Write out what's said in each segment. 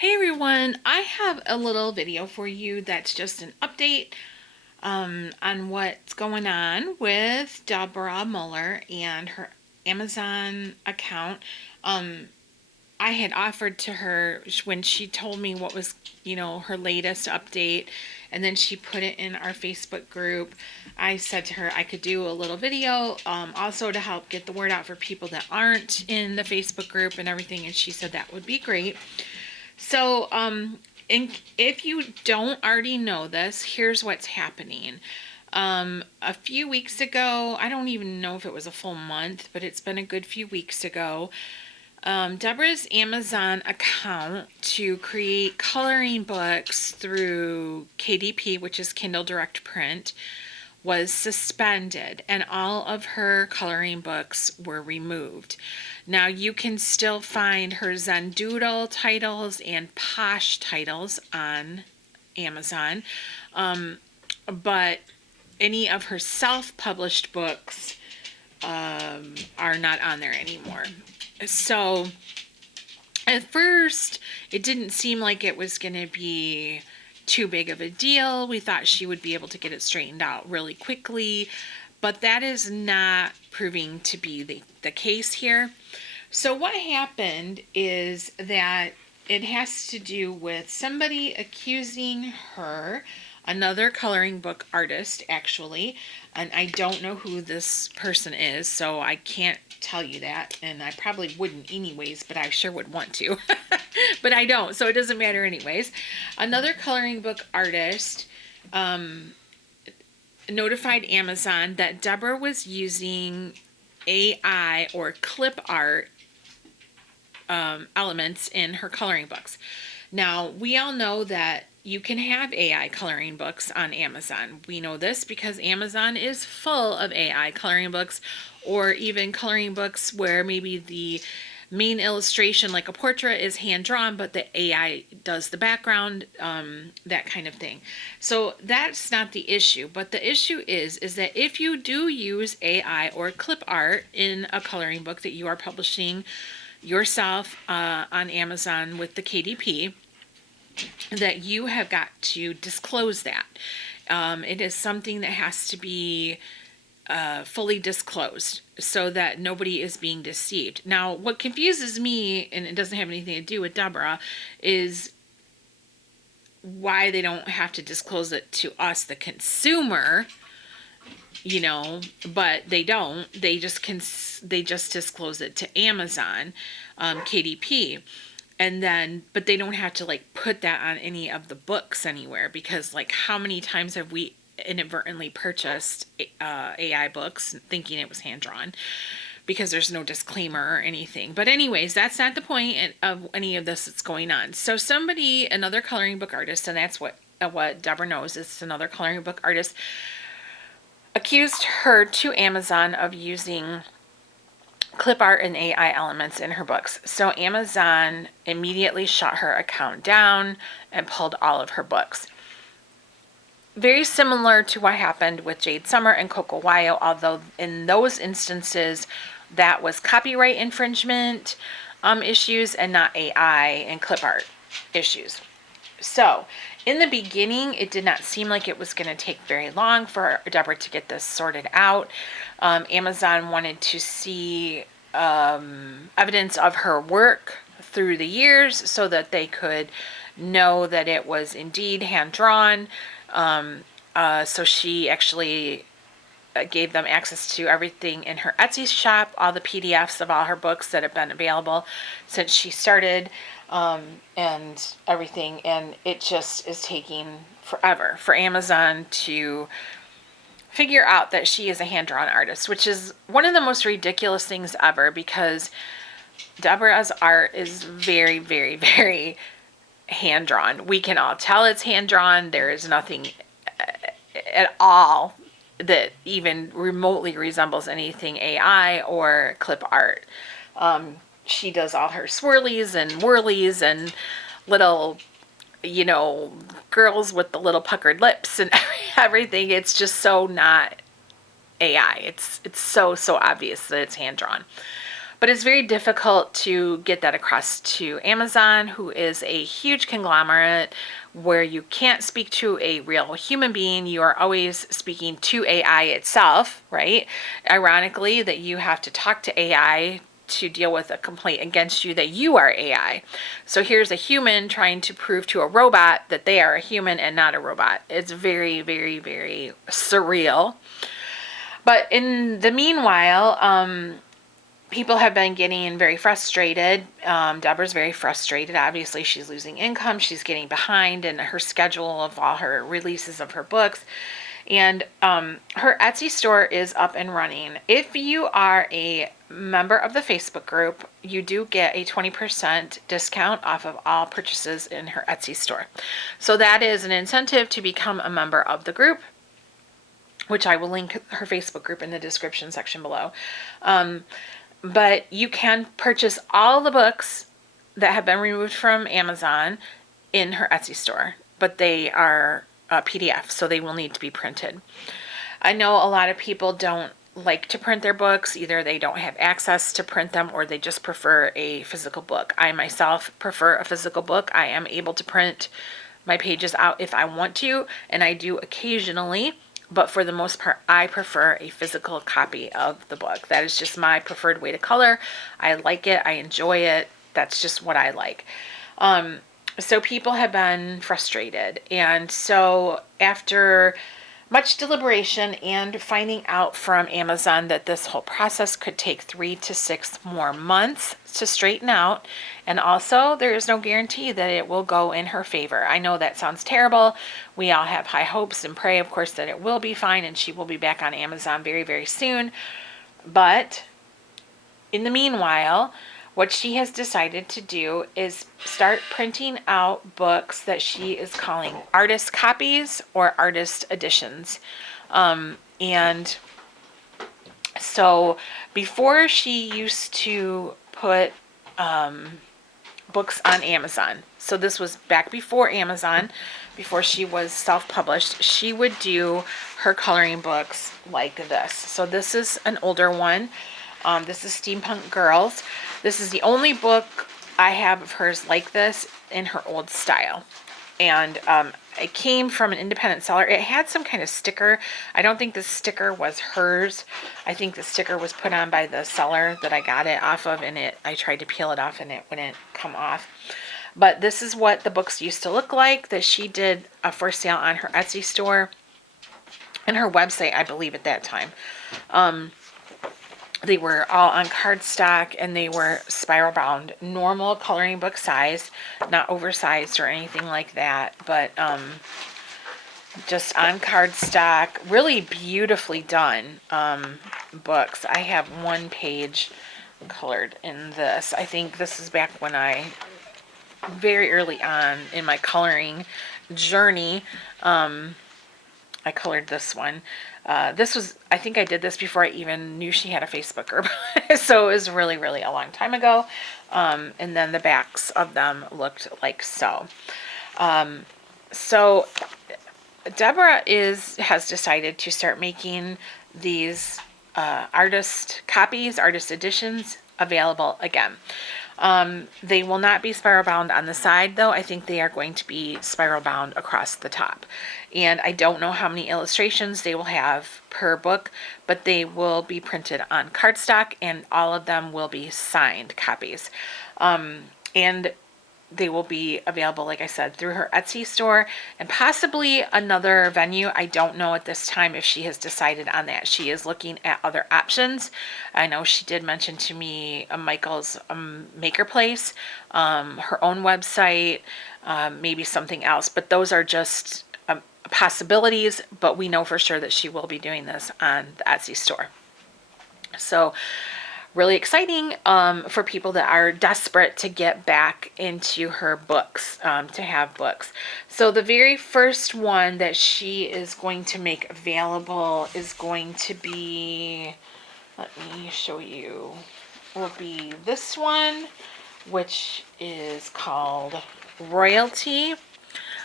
Hey everyone, I have a little video for you that's just an update on what's going on with Deborah Muller and her Amazon account. Um, I had offered to her when she told me what was, her latest update, and then she put it in our Facebook group. I said to her I could do a little video, also to help get the word out for people that aren't in the Facebook group and everything, and she said that would be great. So, if you don't already know this, here's what's happening. A few weeks ago, I don't even know if it was a full month, but it's been a good few weeks ago. Deborah's Amazon account to create coloring books through KDP, which is Kindle Direct Print, was suspended and all of her coloring books were removed. Now you can still find her Zen Doodle titles and Posh titles on Amazon, but any of her self-published books are not on there anymore. So at first it didn't seem like it was going to be too big of a deal. We thought she would be able to get it straightened out really quickly, but that is not proving to be the case here. So what happened is that it has to do with somebody accusing her, another coloring book artist actually, and I don't know who this person is, so I can't tell you that, and I probably wouldn't anyways, but I sure would want to. But I don't, so it doesn't matter anyways. Another coloring book artist notified Amazon that Deborah was using AI or clip art elements in her coloring books. Now, we all know that you can have AI coloring books on Amazon. We know this because Amazon is full of AI coloring books, or even coloring books where maybe the main illustration, like a portrait, is hand drawn, but the AI does the background, that kind of thing. So that's not the issue. But the issue is that if you do use AI or clip art in a coloring book that you are publishing yourself on Amazon with the KDP, that you have got to disclose that. It is something that has to be fully disclosed so that nobody is being deceived. Now, what confuses me, and it doesn't have anything to do with Deborah, is why they don't have to disclose it to us, the consumer, but they don't. They just disclose it to Amazon, KDP. And then, but they don't have to put that on any of the books anywhere, because how many times have we inadvertently purchased AI books thinking it was hand drawn, because there's no disclaimer or anything. But anyways, that's not the point of any of this that's going on. So another coloring book artist, and that's what Deborah knows, is another coloring book artist, accused her to Amazon of using clip art and AI elements in her books. So Amazon immediately shut her account down and pulled all of her books. Very similar to what happened with Jade Summer and Coco Wyo, although in those instances that was copyright infringement issues and not AI and clip art issues. So in the beginning, it did not seem like it was going to take very long for Deborah to get this sorted out. Amazon wanted to see evidence of her work through the years so that they could know that it was indeed hand-drawn. So she actually gave them access to everything in her Etsy shop, all the PDFs of all her books that have been available since she started, and everything. And it just is taking forever for Amazon to figure out that she is a hand-drawn artist, which is one of the most ridiculous things ever, because Deborah's art is very, very, very hand-drawn. We can all tell it's hand-drawn. There is nothing at all that even remotely resembles anything AI or clip art. She does all her swirlies and whirlies and little, girls with the little puckered lips and everything. It's just so not AI. It's so obvious that it's hand-drawn. But it's very difficult to get that across to Amazon, who is a huge conglomerate where you can't speak to a real human being. You are always speaking to AI itself, right? Ironically, that you have to talk to AI to deal with a complaint against you that you are AI. So here's a human trying to prove to a robot that they are a human and not a robot. It's very, very, very surreal. But in the meanwhile, people have been getting very frustrated. Deborah's very frustrated. Obviously, she's losing income. She's getting behind in her schedule of all her releases of her books. And her Etsy store is up and running. If you are a member of the Facebook group, you do get a 20% discount off of all purchases in her Etsy store. So that is an incentive to become a member of the group, which I will link her Facebook group in the description section below. But you can purchase all the books that have been removed from Amazon in her Etsy store, but they are PDF, so they will need to be printed. I know a lot of people don't like to print their books. Either they don't have access to print them or they just prefer a physical book. I myself prefer a physical book. I am able to print my pages out if I want to, and I do occasionally. But for the most part, I prefer a physical copy of the book. That is just my preferred way to color. I like it. I enjoy it. That's just what I like. So people have been frustrated. And so after much deliberation and finding out from Amazon that this whole process could take 3 to 6 more months to straighten out, and also there is no guarantee that it will go in her favor. I know that sounds terrible. We all have high hopes and pray, of course, that it will be fine and she will be back on Amazon very, very soon. But in the meanwhile, what she has decided to do is start printing out books that she is calling artist copies or artist editions. And so before she used to put books on Amazon, so this was back before Amazon, before she was self-published, she would do her coloring books like this. So this is an older one. This is Steampunk Girls. This is the only book I have of hers like this in her old style. And it came from an independent seller. It had some kind of sticker. I don't think the sticker was hers. I think the sticker was put on by the seller that I got it off of, and I tried to peel it off and it wouldn't come off. But this is what the books used to look like that she did for sale on her Etsy store and her website, I believe, at that time. They were all on cardstock and they were spiral bound, normal coloring book size, not oversized or anything like that, but just on cardstock, really beautifully done books. I have one page colored in this. I think this is back when very early on in my coloring journey, I colored this one. This was, I think I did this before I even knew she had a Facebook group. So it was really, really a long time ago. And then the backs of them looked like so. So Deborah has decided to start making these artist copies, artist editions available again. They will not be spiral bound on the side, though. I think they are going to be spiral bound across the top. And I don't know how many illustrations they will have per book, but they will be printed on cardstock and all of them will be signed copies. And they will be available, like I said, through her Etsy store and possibly another venue. I don't know at this time if she has decided on that. She is looking at other options. I know she did mention to me Michael's Maker Place, her own website, maybe something else. But those are just possibilities, but we know for sure that she will be doing this on the Etsy store. So really exciting for people that are desperate to get back into her books, to have books. So the very first one that she is going to make available is going to be, let me show you, will be this one, which is called Royalty.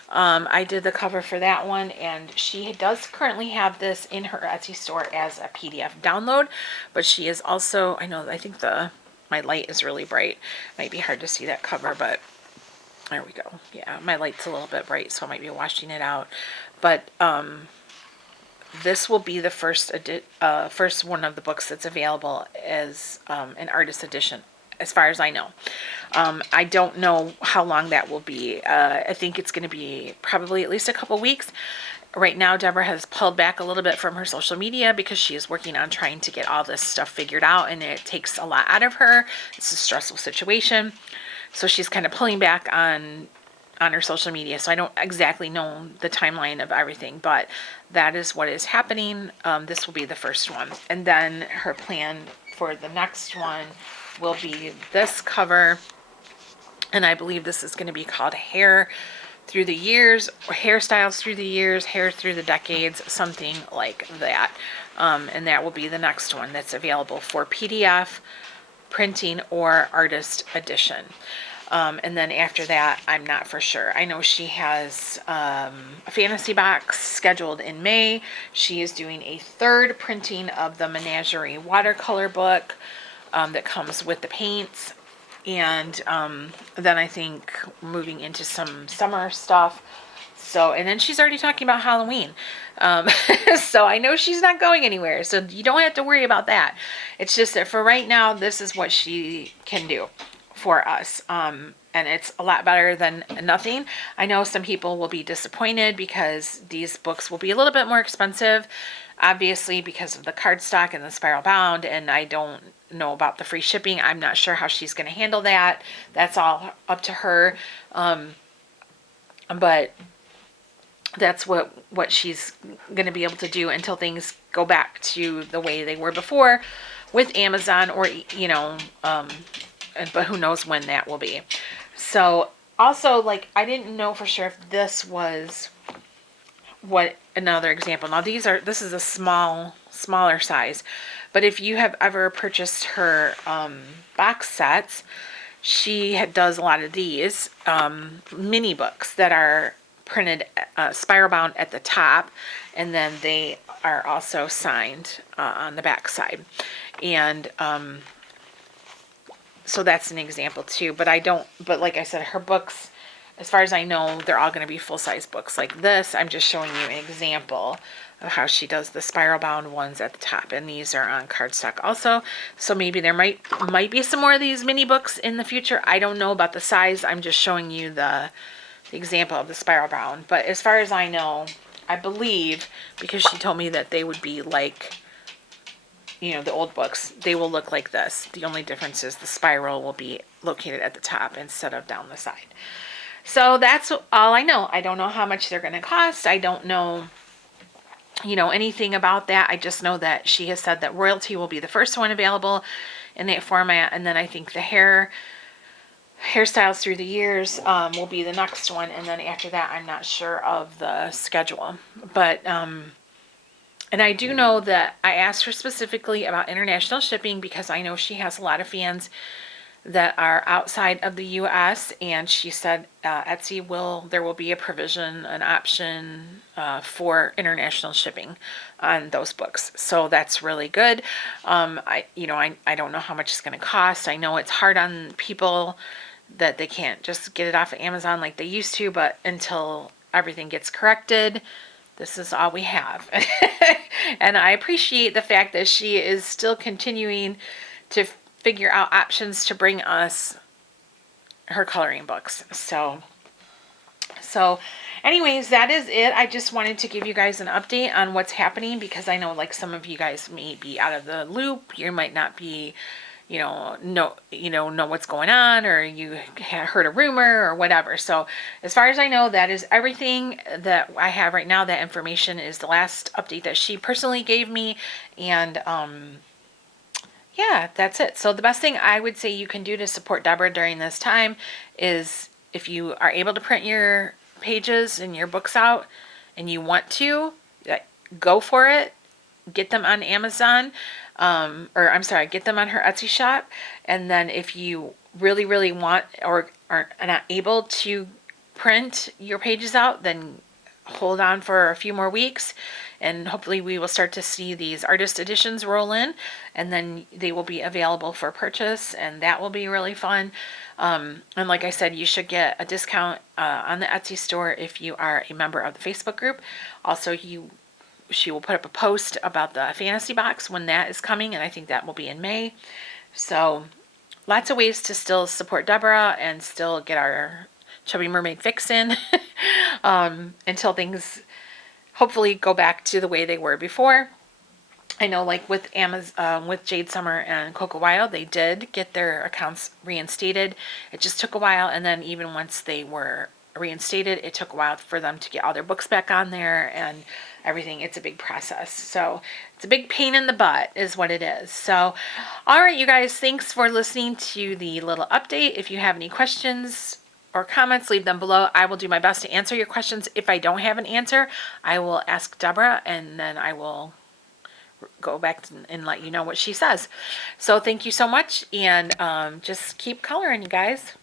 I did the cover for that one, and she does currently have this in her Etsy store as a PDF download, but she is also, I think the my light is really bright. Might be hard to see that cover, but there we go. Yeah, my light's a little bit bright, so I might be washing it out. But this will be the first one of the books that's available as an artist edition, as far as I know. I don't know how long that will be. I think it's going to be probably at least a couple weeks. Right now, Deborah has pulled back a little bit from her social media because she is working on trying to get all this stuff figured out, and it takes a lot out of her. It's a stressful situation. So she's kind of pulling back on her social media. So I don't exactly know the timeline of everything, but that is what is happening. This will be the first one. And then her plan for the next one will be this cover. And I believe this is going to be called Hair Through the Years, or Hairstyles Through the Years, Hair Through the Decades, something like that. And that will be the next one that's available for PDF, printing, or artist edition. And then after that, I'm not for sure. I know she has a fantasy box scheduled in May. She is doing a third printing of the Menagerie watercolor book that comes with the paints. And then I think moving into some summer stuff. So, and then she's already talking about Halloween. So I know she's not going anywhere. So you don't have to worry about that. It's just that for right now, this is what she can do for us. And it's a lot better than nothing. I know some people will be disappointed because these books will be a little bit more expensive, obviously because of the cardstock and the spiral bound, and I don't know about the free shipping. I'm not sure how she's going to handle that. That's all up to her. But that's what she's going to be able to do until things go back to the way they were before with Amazon, or, you know, but who knows when that will be. So also, like, I didn't know for sure if this was what another example. Now this is a smaller size, but if you have ever purchased her box sets, she does a lot of these mini books that are printed spiral bound at the top, and then they are also signed on the back side. And so that's an example too. But like I said, her books, as far as I know, they're all going to be full-size books like this. I'm just showing you an example of how she does the spiral bound ones at the top, and these are on cardstock also. So maybe there might be some more of these mini books in the future. I don't know about the size. I'm just showing you the example of the spiral bound. But as far as I know, I believe, because she told me that they would be like, you know, the old books, they will look like this. The only difference is the spiral will be located at the top instead of down the side. So that's all I know. I don't know how much they're going to cost. I don't know, you know, anything about that. I just know that she has said that Royalty will be the first one available in that format, and then I think the Hairstyles Through the Years will be the next one, and then after that, I'm not sure of the schedule. But and I do know that I asked her specifically about international shipping because I know she has a lot of fans that are outside of the U.S. And she said Etsy there will be a provision, an option for international shipping on those books. So that's really good. I don't know how much it's going to cost. I know it's hard on people that they can't just get it off of Amazon like they used to, but until everything gets corrected, this is all we have. And I appreciate the fact that she is still continuing to figure out options to bring us her coloring books. So anyways, that is it. I just wanted to give you guys an update on what's happening, because I know like some of you guys may be out of the loop. You might not be, know what's going on, or you heard a rumor or whatever. So as far as I know, that is everything that I have right now. That information is the last update that she personally gave me. And yeah, that's it. So the best thing I would say you can do to support Deborah during this time is, if you are able to print your pages and your books out and you want to, go for it. Get them on Amazon, get them on her Etsy shop. And then if you really, really want or are not able to print your pages out, then hold on for a few more weeks, and hopefully we will start to see these artist editions roll in, and then they will be available for purchase, and that will be really fun. And like I said, you should get a discount on the Etsy store if you are a member of the Facebook group. Also, she will put up a post about the fantasy box when that is coming, and I think that will be in May. So lots of ways to still support Deborah and still get our Chubby Mermaid fix in until things hopefully go back to the way they were before. I know, like with Amazon, with Jade Summer and Coco Wild, they did get their accounts reinstated. It just took a while, and then even once they were reinstated, it took a while for them to get all their books back on there and everything. It's a big process, so it's a big pain in the butt, is what it is. So, all right, you guys, thanks for listening to the little update. If you have any questions or comments, leave them below. I will do my best to answer your questions. If I don't have an answer, I will ask Deborah, and then I will go back and let you know what she says. So thank you so much, and just keep coloring, you guys.